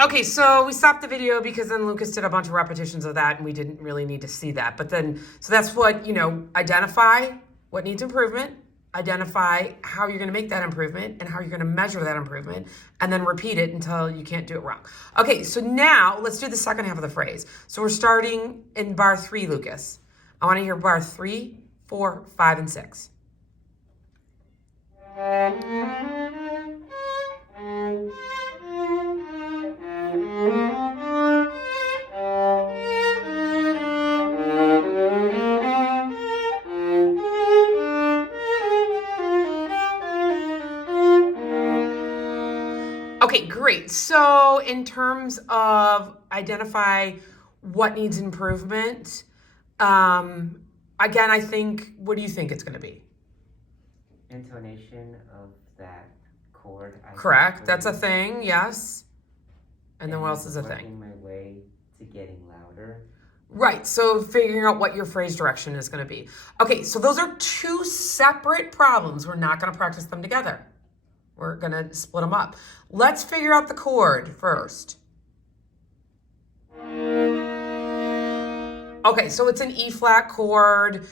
Okay, so we stopped the video because then Lucas did a bunch of repetitions of that and we didn't really need to see that. But then, so that's what, identify what needs improvement, identify how you're going to make that improvement and how you're going to measure that improvement, and then repeat it until you can't do it wrong. Okay, so now let's do the second half of the phrase. So we're starting in bar 3, Lucas. I want to hear bar 3, 4, 5, and 6. Okay, great. So in terms of identify what needs improvement, again, I think, what do you think it's going to be? Intonation of that chord. Correct. That's a thing, yes. And then what else is a thing? Working my way to getting louder. Right, so figuring out what your phrase direction is going to be. Okay, so those are 2 separate problems. We're not going to practice them together. We're going to split them up. Let's figure out the chord first. Okay, so it's an E flat chord.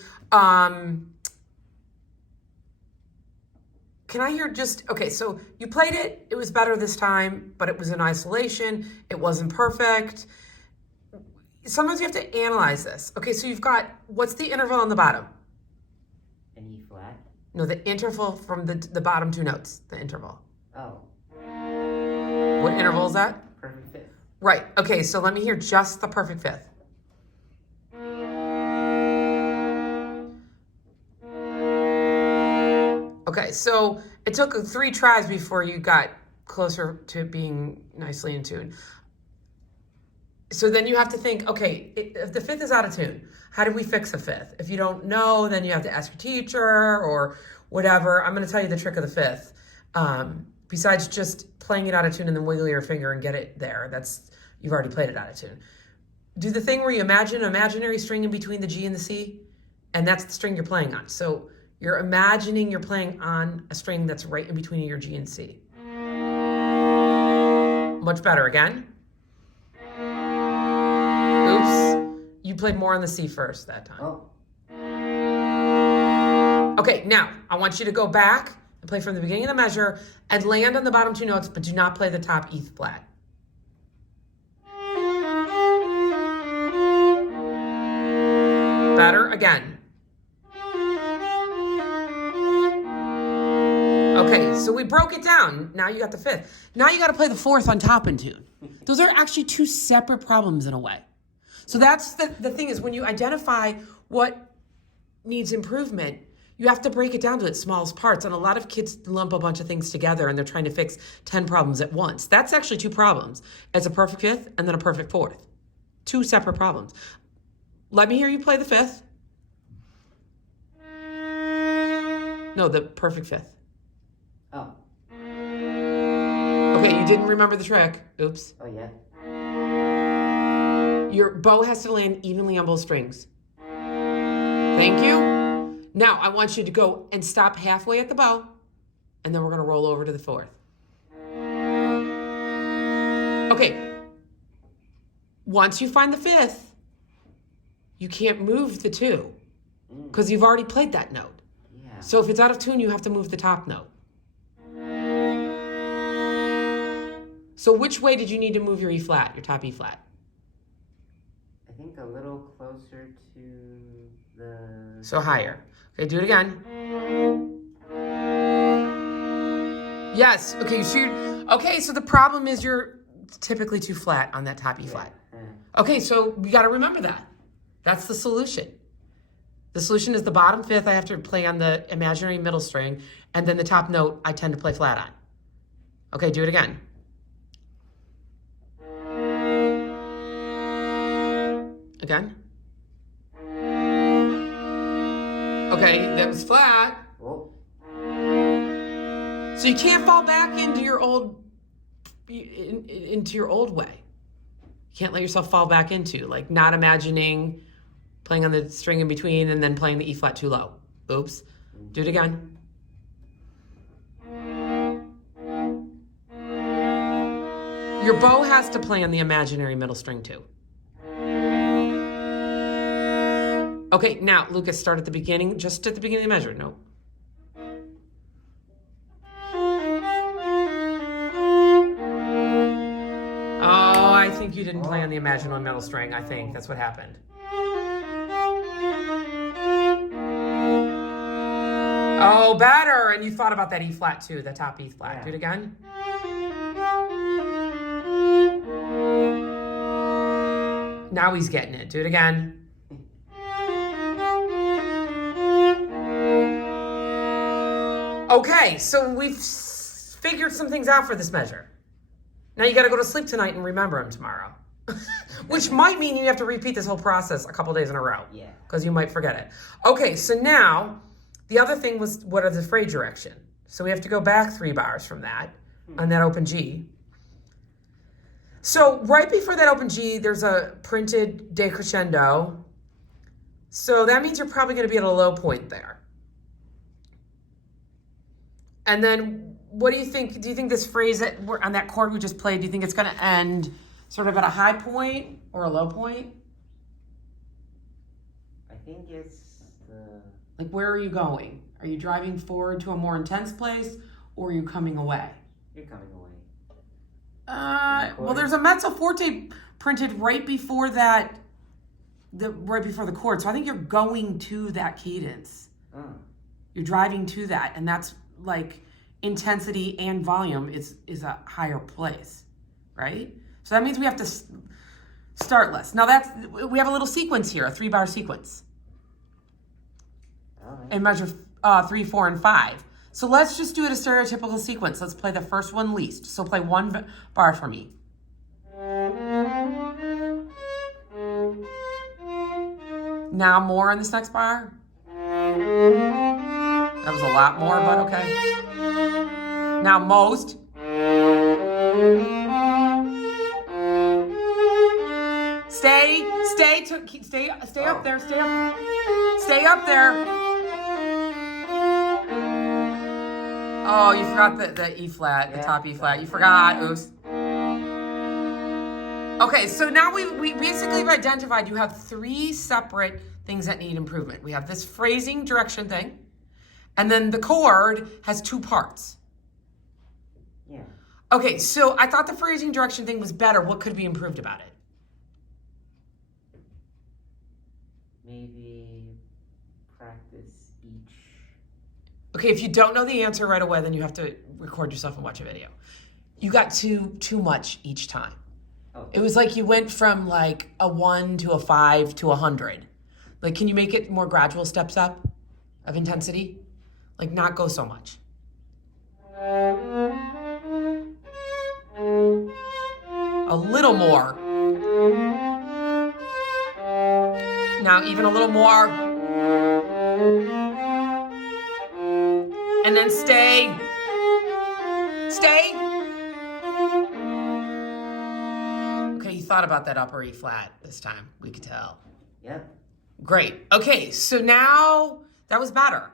Can I hear okay, so you played it. It was better this time, but it was in isolation. It wasn't perfect. Sometimes you have to analyze this. Okay, so you've got, what's the interval on the bottom? An E flat? No, the interval from the bottom 2 notes, the interval. Oh. What interval is that? Perfect fifth. Right, okay, so let me hear just the perfect fifth. Okay, so it took 3 tries before you got closer to being nicely in tune. So then you have to think, okay, if the fifth is out of tune, how do we fix a fifth? If you don't know, then you have to ask your teacher or whatever. I'm going to tell you the trick of the fifth. Besides just playing it out of tune and then wiggle your finger and get it there. You've already played it out of tune. Do the thing where you imagine an imaginary string in between the G and the C, and that's the string you're playing on. So you're imagining you're playing on a string that's right in between your G and C. Much better. Again. Oops. You played more on the C first that time. Oh. Okay, now I want you to go back and play from the beginning of the measure and land on the bottom 2 notes, but do not play the top E flat. Better. Again. Okay, so we broke it down. Now you got the fifth. Now you got to play the fourth on top in tune. Those are actually 2 separate problems in a way. So that's the thing is when you identify what needs improvement, you have to break it down to its smallest parts. And a lot of kids lump a bunch of things together and they're trying to fix 10 problems at once. That's actually 2 problems. It's a perfect fifth and then a perfect fourth. 2 separate problems. Let me hear you play the fifth. No, the perfect fifth. Oh. Okay, you didn't remember the trick. Oops. Oh, yeah. Your bow has to land evenly on both strings. Thank you. Now, I want you to go and stop halfway at the bow, and then we're going to roll over to the fourth. Okay. Once you find the fifth, you can't move the 2 because you've already played that note. Yeah. So if it's out of tune, you have to move the top note. So which way did you need to move your E flat, your top E flat? I think a little closer to the... So higher. Okay, do it again. Yes. Okay, so the problem is you're typically too flat on that top E flat. Okay, so we got to remember that. That's the solution. The solution is the bottom fifth I have to play on the imaginary middle string, and then the top note I tend to play flat on. Okay, do it again. Again. Okay, that was flat. Oh. So you can't fall back into your old way. You can't let yourself fall back into, like not imagining playing on the string in between and then playing the E flat too low. Oops. Do it again. Your bow has to play on the imaginary middle string too. Okay, now, Lucas, start at the beginning, just at the beginning of the measure. No. Oh, I think you didn't play on the imaginary middle string. I think that's what happened. Oh, better. And you thought about that E flat too, the top E flat. Yeah. Do it again. Now he's getting it. Do it again. Okay, so we've figured some things out for this measure. Now you got to go to sleep tonight and remember them tomorrow. Which might mean you have to repeat this whole process a couple days in a row. Yeah. Because you might forget it. Okay, so now the other thing was, what are the phrase direction? So we have to go back 3 bars from that on that open G. So right before that open G, there's a printed decrescendo. So that means you're probably going to be at a low point there. And then what do you think? Do you think this phrase that on that chord we just played, do you think it's going to end sort of at a high point or a low point? I think it's the... Like, where are you going? Are you driving forward to a more intense place, or are you coming away? You're coming away. Well, there's a mezzo forte printed right before that, right before the chord. So I think you're going to that cadence. Oh. You're driving to that, and that's like intensity and volume is a higher place, right? So that means we have to start less. Now we have a little sequence here, a 3-bar sequence. All right. In measure 3, 4, and 5. So let's just do it a stereotypical sequence. Let's play the first one least. So play 1 bar for me. Now more on this next bar. That was a lot more, but okay. Now most. Stay up there, stay up there. Oh, you forgot the E flat, the top E flat. You forgot, oops. Okay, so now we basically have identified you have 3 separate things that need improvement. We have this phrasing direction thing, and then the chord has 2 parts. Yeah. Okay, so I thought the phrasing direction thing was better. What could be improved about it? Maybe practice each. Okay, if you don't know the answer right away, then you have to record yourself and watch a video. You got too much each time. Oh. It was like you went from like a 1 to a 5 to 100. Like, can you make it more gradual steps up of intensity? Like, not go so much. A little more. Now, even a little more. And then stay. Stay. Okay, you thought about that upper E flat this time. We could tell. Yep. Great. Okay, so now that was better.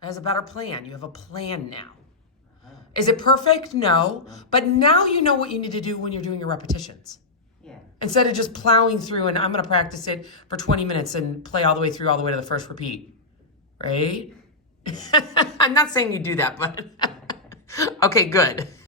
That was a better plan. You have a plan now. Is it perfect? No. But now you know what you need to do when you're doing your repetitions. Yeah. Instead of just plowing through and I'm going to practice it for 20 minutes and play all the way to the first repeat. Right? I'm not saying you do that, but okay, good.